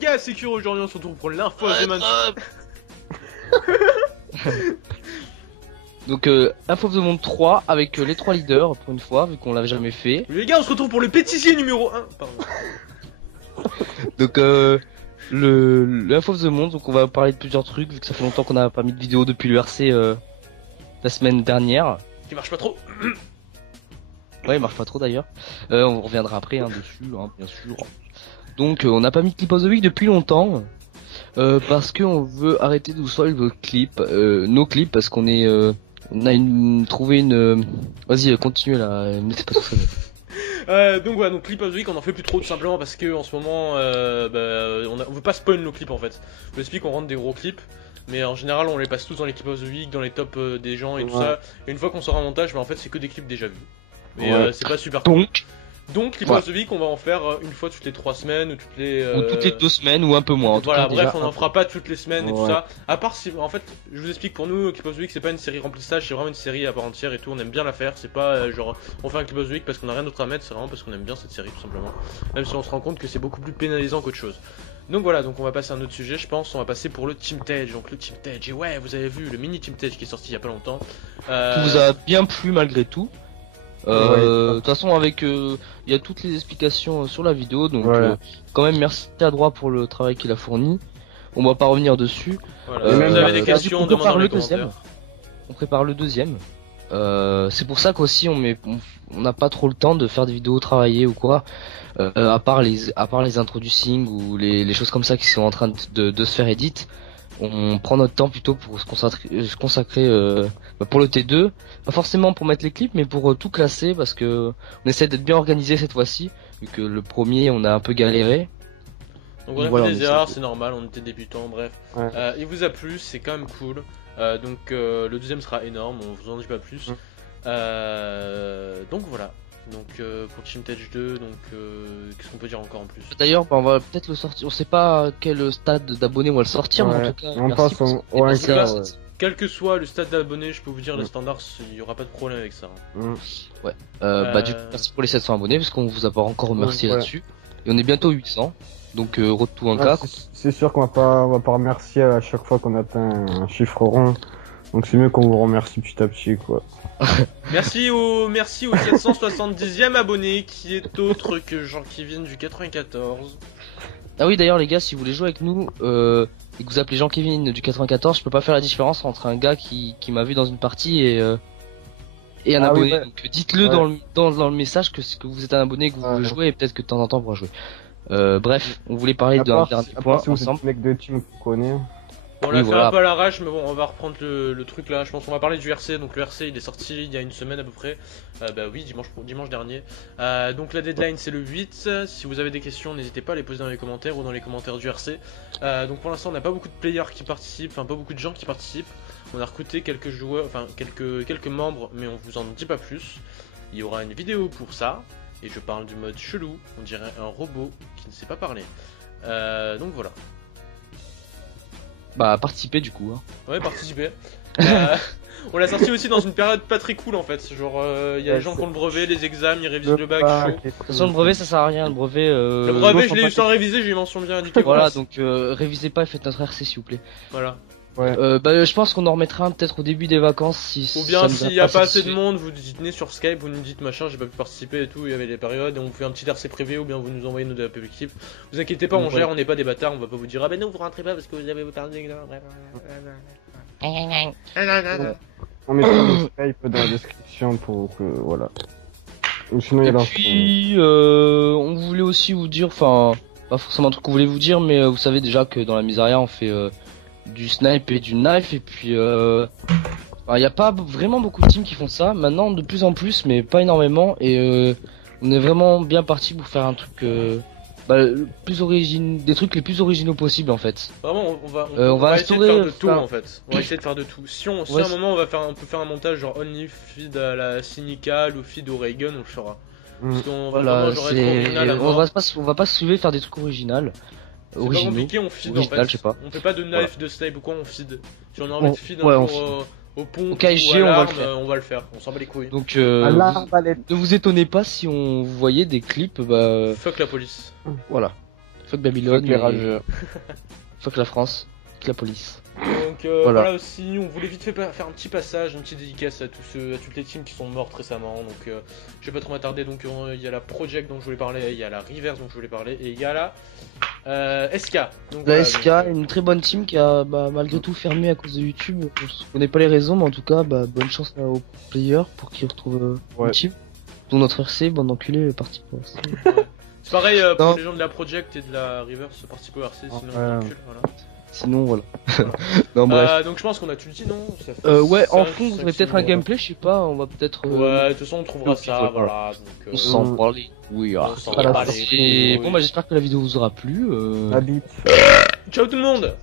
gars, c'est que aujourd'hui on se retrouve pour l'info de Man. Donc Info of the Monde 3 avec les 3 leaders pour une fois, vu qu'on l'avait jamais fait. Les gars, on se retrouve pour le péticier numéro 1. Pardon. Donc le Info of the Monde, donc on va parler de plusieurs trucs, vu que ça fait longtemps qu'on n'a pas mis de vidéo depuis le RC la semaine dernière. Qui marche pas trop. Ouais, il marche pas trop d'ailleurs. On reviendra après dessus, bien sûr. Donc on n'a pas mis de clip of the week depuis longtemps. Parce qu'on veut arrêter de vous spoiler vos clips, nos clips, parce qu'on est, on a trouvé une. Vas-y, continue là, mais c'est pas tout ça. Donc voilà, donc clip of the week, on en fait plus trop tout simplement parce que en ce moment, on veut pas spoil nos clips en fait. Je vous explique, on rentre des gros clips, mais en général on les passe tous dans les clips of the week, dans les tops des gens et tout ça. Et une fois qu'on sort un montage, en fait c'est que des clips déjà vus. Et c'est pas super cool. Donc, clip of the week, on va en faire une fois toutes les 3 semaines ou toutes les. Ou toutes les 2 semaines ou un peu moins. En voilà, tout cas, bref, déjà, on en fera pas toutes les semaines et tout ça. À part si, en fait, je vous explique pour nous, clip of the week, c'est pas une série remplissage, c'est vraiment une série à part entière et tout. On aime bien la faire. C'est pas genre, on fait un clip of the week parce qu'on a rien d'autre à mettre. C'est vraiment parce qu'on aime bien cette série tout simplement. Même si on se rend compte que c'est beaucoup plus pénalisant qu'autre chose. Donc voilà, donc on va passer à un autre sujet, je pense. On va passer pour le Team Tage. Donc le Team Tage, et ouais, vous avez vu le mini Team Tage qui est sorti il y a pas longtemps. Qui vous a bien plu malgré tout. De toute façon, avec il y a toutes les explications sur la vidéo, donc quand même merci à Droit pour le travail qu'il a fourni. On va pas revenir dessus. Voilà, si vous avez des questions, demandez dans les commentaires. On prépare le deuxième. C'est pour ça qu'aussi on n'a pas trop le temps de faire des vidéos travaillées ou quoi. À part les introducing ou les choses comme ça qui sont en train de se faire edit. On prend notre temps plutôt pour se consacrer pour le T2, pas forcément pour mettre les clips, mais pour tout classer, parce que on essaie d'être bien organisé cette fois-ci, vu que le premier on a un peu galéré. Donc on a fait des erreurs, c'est normal, on était débutants, bref. Il vous a plu, c'est quand même cool. Donc le deuxième sera énorme, on vous en dit pas plus. Donc voilà. Donc pour Team Tage 2, donc qu'est-ce qu'on peut dire encore en plus? D'ailleurs, on va peut-être le sortir. On sait pas à quel stade d'abonnés on va le sortir, mais en tout cas, quel que soit le stade d'abonnés, je peux vous dire les standards, il y aura pas de problème avec ça. Ouais. Du coup, merci pour les 700 abonnés, parce qu'on vous a pas encore remercié là-dessus. Et on est bientôt 800. Donc retour en cas. C'est sûr qu'on va pas remercier à chaque fois qu'on atteint un chiffre rond. Donc c'est mieux qu'on vous remercie petit à petit, quoi. Merci au 770e abonné qui est autre que Jean-Kevin du 94. Ah oui, d'ailleurs les gars, si vous voulez jouer avec nous et que vous appelez Jean-Kevin du 94, je peux pas faire la différence entre un gars qui m'a vu dans une partie et un abonné. Oui, donc dites-le dans le message que vous êtes un abonné, que vous voulez jouer, et peut-être que de temps en temps on pourra jouer. Bref, on voulait parler d'un dernier point si vous êtes mec de team qu'on connaît. Bon, on l'a fait un peu à l'arrache, mais bon, on va reprendre le truc là. Je pense qu'on va parler du RC. Donc, le RC il est sorti il y a une semaine à peu près. Oui, dimanche dernier. Donc, la deadline c'est le 8. Si vous avez des questions, n'hésitez pas à les poser dans les commentaires ou dans les commentaires du RC. Donc, pour l'instant, on n'a pas beaucoup de players qui participent, enfin, pas beaucoup de gens qui participent. On a recruté quelques joueurs, enfin, quelques membres, mais on vous en dit pas plus. Il y aura une vidéo pour ça. Et je parle du mode chelou, on dirait un robot qui ne sait pas parler. Donc, voilà. Bah participer du coup. Ouais, participer. On l'a sorti aussi dans une période pas très cool en fait. Genre il y a les gens qui ont le brevet, les examens, ils révisent le bac chaud. De toute façon le brevet ça sert à rien, le brevet le brevet je l'ai eu sans réviser, j'ai eu mention bien indiquée. Voilà, donc révisez pas et faites notre RC s'il vous plaît. Voilà. Je pense qu'on en remettra un peut-être au début des vacances ou bien s'il y a pas assez de monde, vous venez sur Skype, vous nous dites machin, j'ai pas pu participer et tout, il y avait les périodes et on fait un petit RC privé ou bien vous nous envoyez nos DAP équipe. Vous inquiétez pas, on gère, on n'est pas des bâtards, on va pas vous dire ah ben non vous rentrez pas parce que vous avez perdu l'examen. On mettra le Skype dans la description pour que voilà. Sinon, et puis on voulait aussi vous dire, enfin pas forcément un truc qu'on voulait vous dire, mais vous savez déjà que dans la Miseria on fait du snipe et du knife, et puis y a pas vraiment beaucoup de teams qui font ça maintenant, de plus en plus, mais pas énormément, et on est vraiment bien parti pour faire un truc des trucs les plus originaux possibles en fait. Vraiment on va essayer de faire de tout en fait. On va essayer de faire de tout. Si à un moment on peut faire un montage genre only feed à la Cynical ou feed au Reagan, on le fera. Parce qu'on va on va pas se soulever faire des trucs originaux. C'est pas compliqué, on feed en fait. On fait pas de knife, de snipe ou quoi, on feed. Si on a envie de feed un jour au pont ou à l'arme, on va le faire. On s'en bat les couilles. Donc ne vous étonnez pas si on voyait des clips fuck la police. Voilà. Fuck Babylone. les rageurs. Fuck la France. Fuck la police. Donc Voilà. voilà aussi, on voulait vite fait faire un petit passage, une petite dédicace à toutes les teams qui sont mortes récemment. Donc je vais pas trop m'attarder. Donc il y a la Project dont je voulais parler, il y a la Reverse dont je voulais parler, et il y a la SK. Donc, La voilà, SK, donc, une très bonne team qui a malgré tout fermé à cause de YouTube. Je connais pas les raisons, mais en tout cas, bonne chance aux players pour qu'ils retrouvent une team. Dont notre RC, bon enculé, est parti pour RC. c'est pareil pour Non. les gens de la Project et de la Reverse, c'est parti pour RC, sinon Ouais. on encule, voilà. Sinon, voilà. non, bref. Donc je pense qu'on a tout dit, non? Ça fait Ouais, en 5, fond, vous 5, avez peut-être 6 un mois. gameplay, je sais pas, on va peut-être. Ouais, de toute façon on trouvera ok, ça, voilà. voilà. Donc, On s'en parler. Oui, on s'en va parler. Et bon, j'espère que la vidéo vous aura plu. Habite. Ciao tout le monde!